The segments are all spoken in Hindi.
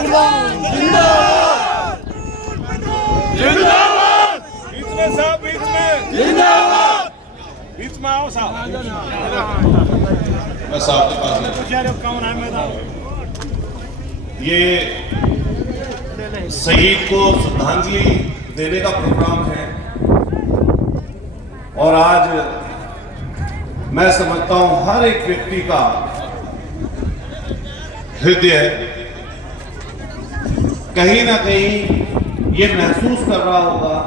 जिंदाबाद। बीच में साहब, बीच में जिंदाबाद। बीच में आओ साहब। मैं साहब के पास कौन है मैदान? ये शहीद को श्रद्धांजलि देने का प्रोग्राम है और आज मैं समझता हूं हर एक व्यक्ति का हृदय कहीं ना कहीं ये महसूस कर रहा होगा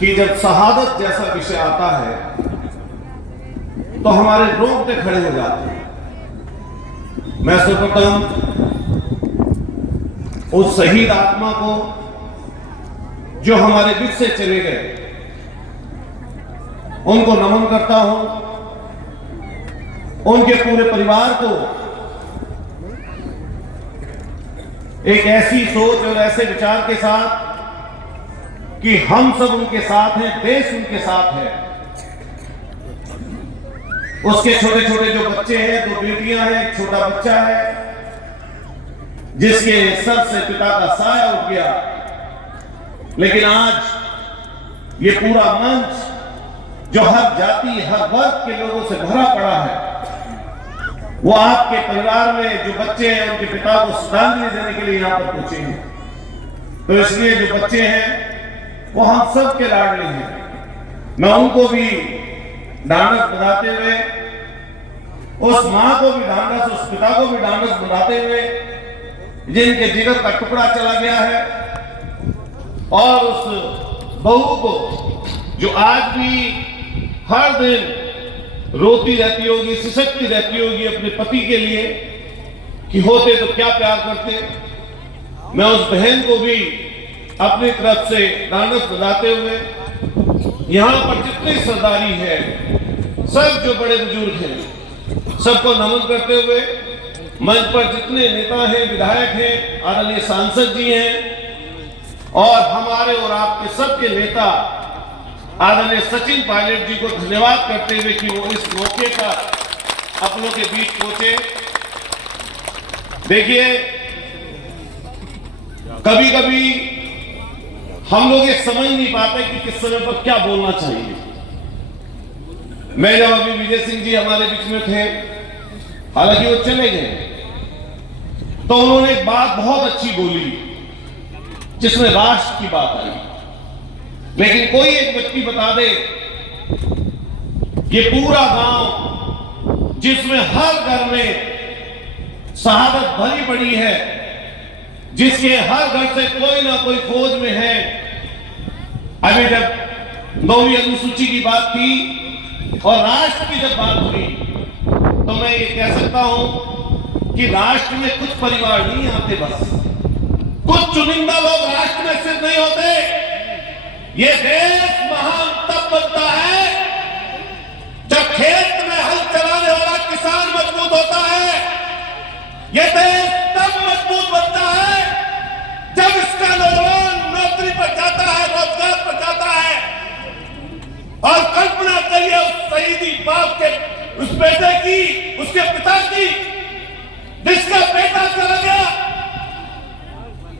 कि जब शहादत जैसा विषय आता है तो हमारे रोंगटे खड़े हो जाते हैं। मैं सर्वप्रथम उस शहीद आत्मा को जो हमारे बीच से चले गए उनको नमन करता हूं। उनके पूरे परिवार को एक ऐसी सोच और ऐसे विचार के साथ कि हम सब उनके साथ हैं, देश उनके साथ है। उसके छोटे छोटे जो बच्चे हैं, 2 बेटियां हैं, एक छोटा बच्चा है जिसके सर से पिता का साया उठ गया। लेकिन आज ये पूरा मंच जो हर जाति हर वर्ग के लोगों से भरा पड़ा है, वो आपके परिवार में जो बच्चे हैं उनके पिता को श्रद्धांजलि देने के लिए यहां पर पहुंचे हैं। तो इसलिए जो बच्चे हैं वो हम सब के लाडले हैं। मैं उनको भी ढांढस बंधाते हुए, उस मां को भी ढांढस, उस पिता को भी ढांढस बंधाते हुए जिनके जिगर का टुकड़ा चला गया है, और उस बहू को जो आज भी हर दिन रोती रहती होगी, सिसकती रहती होगी अपने पति के लिए कि होते तो क्या प्यार करते। मैं उस बहन को भी अपनी तरफ से ढांढस बंधाते हुए यहां पर जितनी सरदारी है, सब जो बड़े बुजुर्ग हैं, सबको नमन करते हुए मंच पर जितने नेता हैं, विधायक हैं, आदरणीय सांसद जी हैं और हमारे और आपके सबके नेता आदरणीय सचिन पायलट जी को धन्यवाद करते हुए कि वो इस मौके पर अपनों के बीच पहुंचे। देखिए, कभी कभी हम लोग ये समझ नहीं पाते कि किस समय पर क्या बोलना चाहिए। मैं जब अभी विजय सिंह जी हमारे बीच में थे, हालांकि वो चले गए, तो उन्होंने एक बात बहुत अच्छी बोली जिसमें राष्ट्र की बात आई। लेकिन कोई एक व्यक्ति बता दे, ये पूरा गांव जिसमें हर घर में शहादत भरी पड़ी है, जिसके हर घर से कोई ना कोई फौज में है। अभी जब 9वीं अनुसूची की बात थी और राष्ट्र की जब बात हुई, तो मैं ये कह सकता हूं कि राष्ट्र में कुछ परिवार नहीं आते, बस कुछ चुनिंदा लोग राष्ट्र में सिर्फ नहीं होते। ये देश महान तब बनता है जब खेत में हल चलाने वाला किसान मजबूत होता है। ये देश तब मजबूत बनता है जब इसका नौजवान नौकरी पर जाता है, रोजगार पर जाता है। और कल्पना करिए उस शहीदी बाप के, उस बेटे की, उसके पिता की, जिसका बेटा चला गया।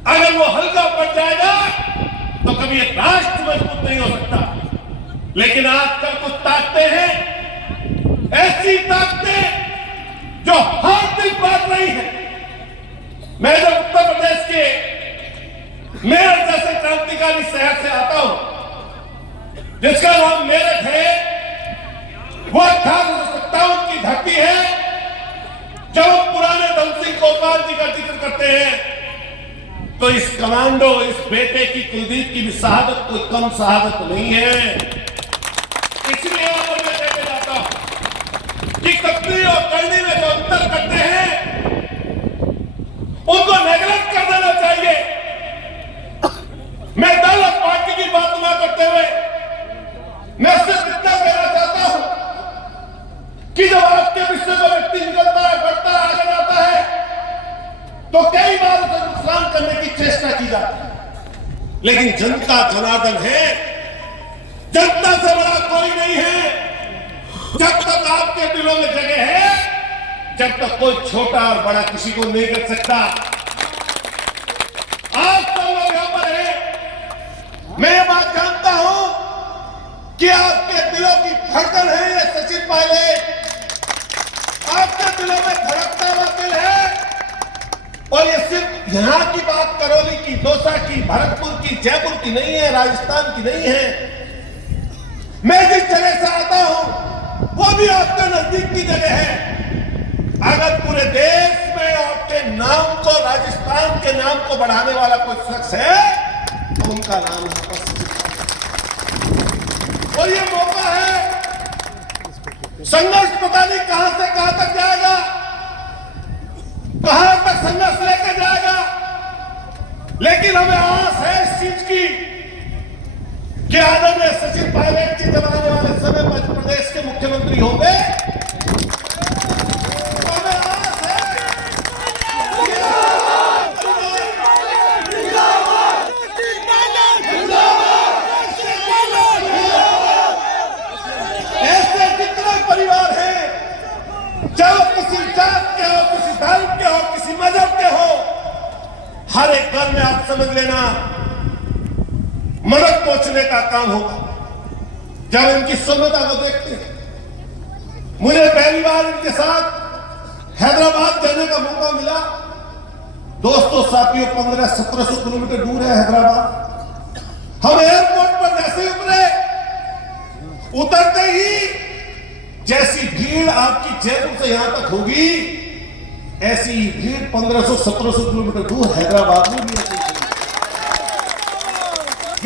अगर वो हल्का पड़ जाएगा तो कभी एक राष्ट्र मजबूत नहीं हो सकता। लेकिन आजकल कुछ ताकतें हैं, ऐसी ताकतें जो हर दिन बढ़ रही है। मैं जब उत्तर प्रदेश के मेरठ जैसे क्रांतिकारी शहर से आता हूं, जिसका नाम मेरठ है, वो 1857 की धरती है। जब पुराने धन सिंह कोतवाल जी का जिक्र करते हैं तो इस कमांडो, इस बेटे की, कुलदीप की भी शहादत कोई कम शहादत नहीं है। इसलिए यहां पर मैं कहते जाता हूं कि कतरी और करनी में जो अंतर करते हैं उनको नेगलेक्ट कर देना चाहिए। मैं दल और पार्टी की बात ना करते हुए मैं सिर्फ इतना कहना चाहता हूं कि जब आपके विषय में व्यक्ति निकलता है, बढ़ता है, आगे जाता है, तो कई बार उसे नुकसान करने की चेष्टा की जाती है। लेकिन जनता जनार्दन है, जनता से बड़ा कोई नहीं है। जब तक आपके दिलों में जगह है, जब तक कोई छोटा और बड़ा किसी को नहीं कर सकता। कि आपके दिलों की धड़कन है ये सचिन पायलट, आपके दिलों में धड़कता हुआ दिल है। और ये सिर्फ यहां की बात करौली की, दौसा की, भरतपुर की, जयपुर की नहीं है, राजस्थान की नहीं है। मैं जिस जगह से आता हूं वो भी आपके नजदीक की जगह है। अगर पूरे देश में आपके नाम को, राजस्थान के नाम को बढ़ाने वाला कोई शख्स है तो उनका नाम है। और ये मौका है, संघर्ष पता नहीं कहां से कहां तक जाएगा, कहां तक संघर्ष लेकर जाएगा, लेकिन हमें आस है इस चीज की कि आदरणीय सचिन पायलट जी जब आने वाले समय मध्य प्रदेश के मुख्यमंत्री होंगे, हमें आस है ऐसे कितने परिवार हैं चाहे किसी जात के हो, किसी धर्म के हो, किसी मजहब के हो, हर एक घर में आप समझ लेना मदद पहुंचने का काम होगा जब इनकी सुन्नता को देखते हैं। मुझे पहली बार इनके साथ हैदराबाद जाने का मौका मिला। दोस्तों साथियों, 1500-1700 किलोमीटर दूर है हैदराबाद। हम एयरपोर्ट पर जैसे ही उतरते ही जैसी भीड़ आपकी जयपुर से यहां तक होगी, ऐसी भीड़ 1500-1700 किलोमीटर दूर हैदराबाद में भी ऐसी।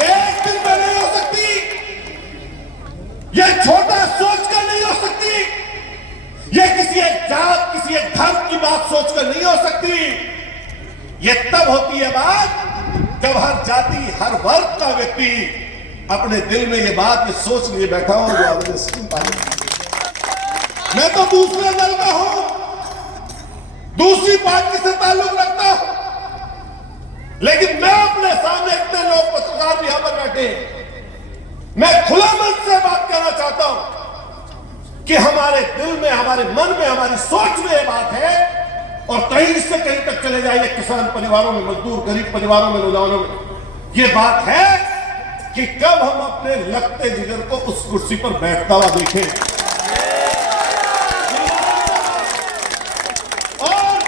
एक दिन में नहीं हो सकती, यह छोटा सोचकर नहीं हो सकती, यह किसी एक जात, किसी एक धर्म की बात सोचकर नहीं हो सकती। यह तब होती है बात जब हर जाति, हर वर्ग का व्यक्ति अपने दिल में ये बात ये सोच लिए बैठा हो जो आदरणीय सचिन पायलट। मैं तो दूसरे दल का हूं, दूसरी पार्टी से ताल्लुक रखता हूं, लेकिन मैं अपने सामने इतने लोग पत्रकार भी यहां पर बैठे, मैं खुला मन से बात करना चाहता हूं कि हमारे दिल में, हमारे मन में, हमारी सोच में ये बात है और कहीं से कहीं तक चले जाइए, किसान परिवारों में, मजदूर गरीब परिवारों में, नौजवानों में ये बात है कि कब हम अपने लगते जिगर को उस कुर्सी पर बैठता हुआ देखें। और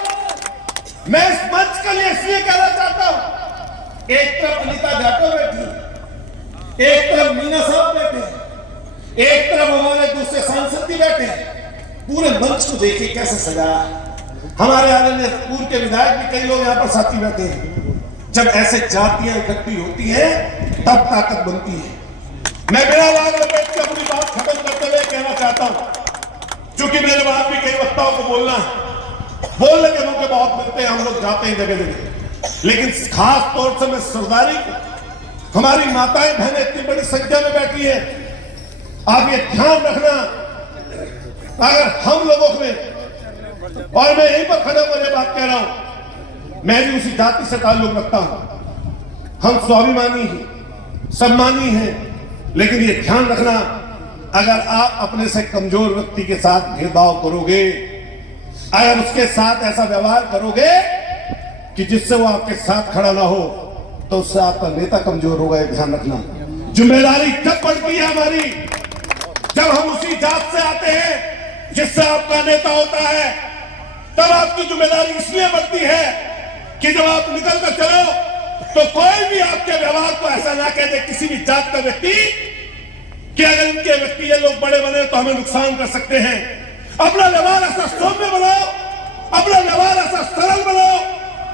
मैं इस मंच के लिए इसलिए कहना चाहता हूं, एक तरफ अनिता जाटव बैठी, एक तरफ मीना साहब बैठे, एक तरफ हमारे दूसरे सांसद भी बैठे। पूरे मंच को देखिए कैसे सजाया। हमारे आदरणीय पूर्व के विधायक भी कई लोग यहां पर साथी बैठे हैं। जब ऐसे जातियां इकट्ठी होती है तब ताकत बनती है। मैं बिना लाग लपेट के अपनी बात खत्म करते हुए कहना चाहता हूं, क्योंकि मेरे बाद भी कई वक्ताओं को बोलना है, बोलने के मौके बहुत मिलते हैं, हम लोग जाते हैं जगह जगह, लेकिन खास तौर से मैं सरदारी को, हमारी माताएं बहनें इतनी बड़ी संख्या में बैठी है, आप ये ध्यान रखना, अगर हम लोगों में, और मैं यहीं पर खड़े होकर ये बात कह रहा हूं, मैं भी उसी जाति से ताल्लुक रखता हूं, हम स्वाभिमानी हैं, सम्मानी हैं, लेकिन ये ध्यान रखना, अगर आप अपने से कमजोर व्यक्ति के साथ भेदभाव करोगे, अगर उसके साथ ऐसा व्यवहार करोगे कि जिससे वो आपके साथ खड़ा ना हो, तो उससे आपका नेता कमजोर होगा। ये ध्यान रखना। जिम्मेदारी तब बढ़ती है हमारी जब हम उसी जात से आते हैं जिससे आपका नेता होता है। तब आपकी जिम्मेदारी इसलिए बढ़ती है कि जब आप निकल कर चलो तो कोई भी आपके व्यवहार को ऐसा ना कह दे, किसी भी जात का व्यक्ति, कि अगर इनके व्यक्ति ये लोग बड़े बने तो हमें नुकसान कर सकते हैं। अपना व्यवहार ऐसा सौम्य बनाओ, अपना व्यवहार ऐसा सरल बनाओ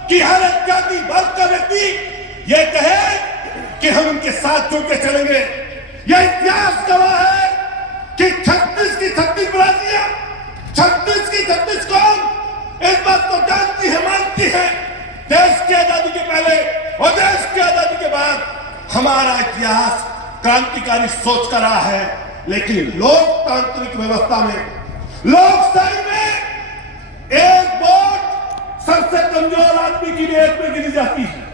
कि हर एक जाति वर्ग का व्यक्ति ये कहे कि हम इनके साथ जुड़ के चलेंगे। यह इतिहास गवाह है कि 36 की 36 बरातियां, 36 की 36 कौम इस बात को जानती है, मानती है, देश की आजादी के पहले और देश की आजादी के बाद हमारा इतिहास क्रांतिकारी सोच कर रहा है। लेकिन लोकतांत्रिक व्यवस्था में, लोकशाही में एक वोट सबसे कमजोर आदमी की भी एक में गिनी जाती है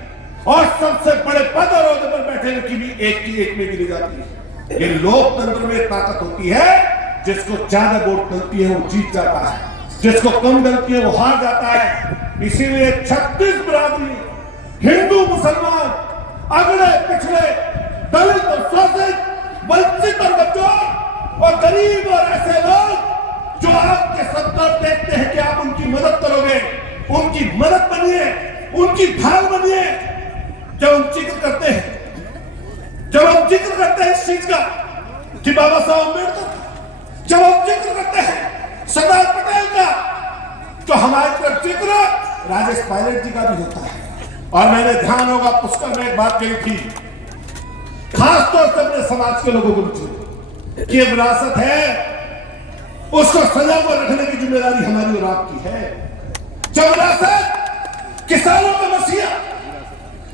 और सबसे बड़े पद और ओहदे पर बैठने की भी एक की एक में गिनी जाती है। ये लोकतंत्र में ताकत होती है, जिसको ज्यादा वोट मिलती है वो जीत जाता है, जिसको कम मिलती है वो हार जाता है। इसीलिए 36 बिरादरी, हिंदू मुसलमान, अगड़े पिछड़े, दलित और शोषित, वंचित और कमजोर और गरीब और ऐसे लोग जो आपके सत्तर देखते हैं कि आप उनकी मदद करोगे, उनकी मदद बनिए, उनकी ढाल बनिए। जब हम जिक्र करते हैं इस चीज का कि बाबा साहब अम्बेडकर, जब हम जिक्र करते हैं सरदार पटेल का, तो हमारी तरफ जिक्र राजेश पायलट जी का भी होता है। और मैंने ध्यान होगा पुष्कर में एक बात कही थी, खासतौर से अपने समाज के लोगों को कि विरासत है, उसको सजा को रखने की जिम्मेदारी हमारी और आपकी है। जब विरासत किसानों का मसीहा,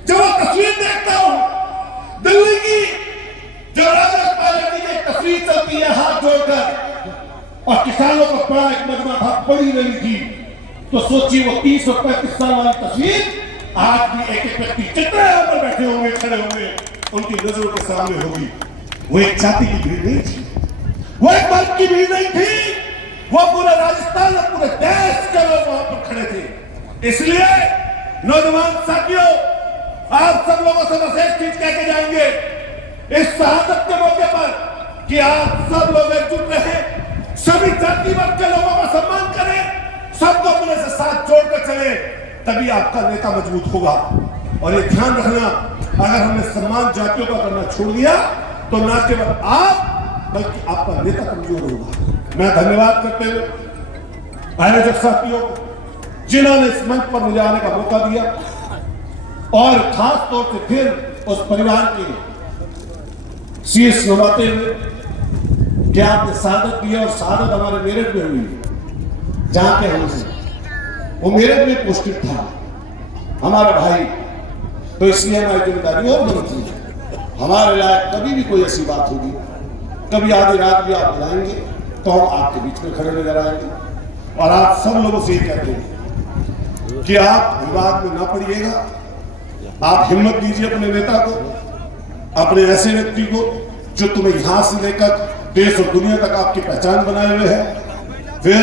जब वो तस्वीर देखता हूं दिल्ली की, जो राजेश पायलट की एक तस्वीर चलती है हाथ जोड़कर और किसानों का बड़ा एक मजमा था, बड़ी रही थी, तो सोचिए वो 30 और 35 साल वाली तस्वीर आज भी एक एक व्यक्ति जितने यहां पर बैठे होंगे, खड़े होंगे, उनकी नजरों के सामने होगी। वो एक जाति की भीड़ नहीं थी, वो एक वर्ग की भीड़ नहीं थी, वो पूरे राजस्थान और पूरे देश के लोग वहां पर खड़े थे। इसलिए नौजवान साथियों, आप सब लोगों से बस एक चीज कह के जाएंगे इस शहादत के मौके पर कि आप सब लोग एकजुट रहे, सभी जाति वर्ग के लोगों का सम्मान करें, सबको अपने से साथ जोड़कर चले, तभी आपका नेता मजबूत होगा। और ये ध्यान रखना, अगर हमने सम्मान जातियों का करना छोड़ दिया तो न केवल आप बल्कि आपका नेता कमजोर होगा। मैं धन्यवाद करते हुए आयोजक साथियों को जिन्होंने इस मंच पर मुझे आने का मौका दिया, और खास तौर से फिर उस परिवार के शीर्ष नवाते हुए कि आपने शहादत दी और शहादत हमारे मेरठ में हुई, जहां पे हमसे वो मेरठ में पोस्टेड था हमारा भाई, तो इसलिए हमारी जिम्मेदारी और बनती है। हमारे लायक कभी भी कोई ऐसी बात होगी, कभी आधी रात भी आप बुलाएंगे तो हम आपके बीच में खड़े नजर आएंगे। और आप सब लोगों से ये कहते हैं कि आप विवाद में ना पड़िएगा, आप हिम्मत दीजिए अपने नेता को, अपने ऐसे व्यक्ति को जो तुम्हें यहां से लेकर देश और दुनिया तक आपकी पहचान बनाए हुए है। फिर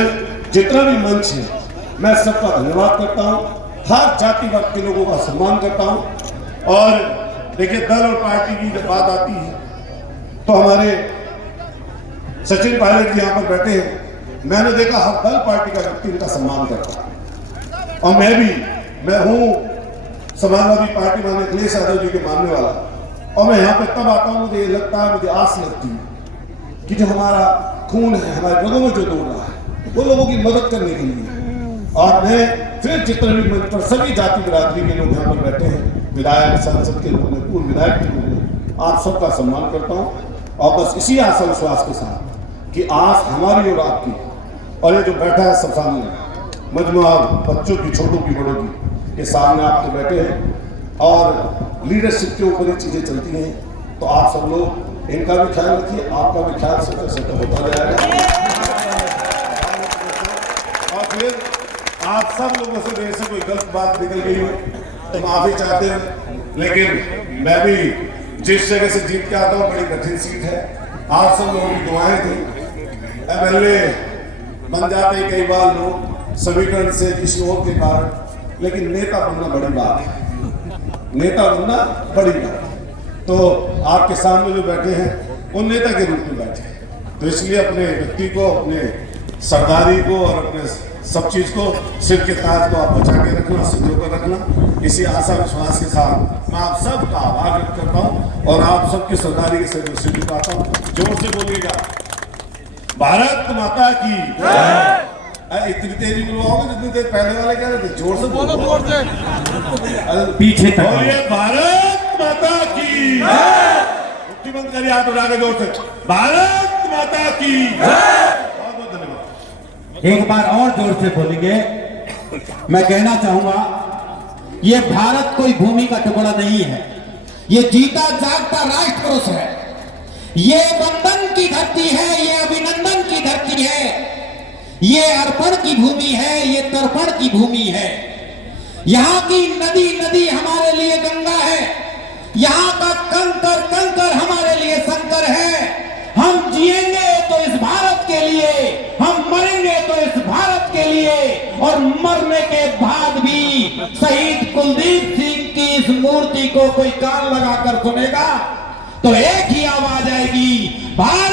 जितना भी मंच है, मैं सबका धन्यवाद करता हूं, हर जाति वर्ग के लोगों का सम्मान करता हूं। और देखिए, दल और पार्टी की जब बात आती है तो हमारे सचिन पायलट जी यहां पर बैठे हैं, मैंने देखा हर दल पार्टी का व्यक्ति इनका सम्मान करता है। और मैं हूं समाजवादी पार्टी माने अखिलेश यादव जी के मानने वाला, और मैं यहाँ पे तब आता हूँ मुझे लगता है, मुझे आस लगती है कि जो हमारा खून है, हमारे लोगों में जो दौड़ रहा है, वो लोगों की मदद करने के लिए। और मैं फिर जितने भी मंच पर सभी जाति बिरादरी के लोग यहाँ पर बैठे हैं, विधायक, सांसद के लोग, पूर्व विधायक के लोग, आप सबका सम्मान करता हूँ। और बस इसी आशा विश्वास के साथ कि आज हमारी और आपकी, और ये जो बैठा है सब सामने मजमुआ बच्चों की, छोटों की, बड़ों की के सामने आपके बैठे हैं, और लीडरशिप के ऊपर ये चीजें चलती हैं, तो आप सब लोग इनका भी ख्याल रखिए, आपका भी ख्याल सतत होता जाएगा। और फिर आप सब लोगों से मेरे से कोई गलत बात निकल गई हो तो माफी चाहते हैं, लेकिन मैं भी जिस जगह से जीत के आता हूँ, बड़ी कठिन सीट है, आप सब लोगों की दुआएं थी। MLA बन जाते कई बार लोग समीकरण से किसी और के कारण, लेकिन नेता बनना बड़ी बात है, नेता बनना बड़ी बात है। तो आपके सामने जो बैठे हैं वो नेता के रूप में बैठे हैं, तो इसलिए अपने व्यक्ति को, अपने सरदारी को और अपने सब चीज को, सिर के ताज को आप बचा के रखना, संजो कर रखना। इसी आशा विश्वास के साथ मैं आप सबका आभार व्यक्त करता हूँ और आप सबकी सरदारी के सिर झुकाता हूँ। जोर से बोलिएगा, भारत माता की। इतनी तेजी बुलवाओगे जितनी देर पहले वाले कह रहे थे, जोर से बोलो, जोर से पीछे बोलिए, भारत माता की। मुख्यमंत्री करिए हाथ उठा के जोर से, भारत माता की। बहुत बहुत धन्यवाद। एक बार और जोर से बोलेंगे। मैं कहना चाहूंगा, ये भारत कोई भूमि का टुकड़ा नहीं है, ये जीता जागता राष्ट्र पुरुष है, ये वंदन की धरती है, ये अभिनंदन की धरती है, ये अर्पण की भूमि है, ये तर्पण की भूमि है। यहाँ की नदी नदी हमारे लिए गंगा है, यहाँ का कंकर कंकर हमारे लिए शंकर है। हम जिएंगे तो इस भारत के लिए, हम मरेंगे तो इस भारत के लिए, और मरने के बाद भी शहीद कुलदीप सिंह की इस मूर्ति को कोई कान लगाकर सुनेगा तो एक ही आवाज आएगी, भारत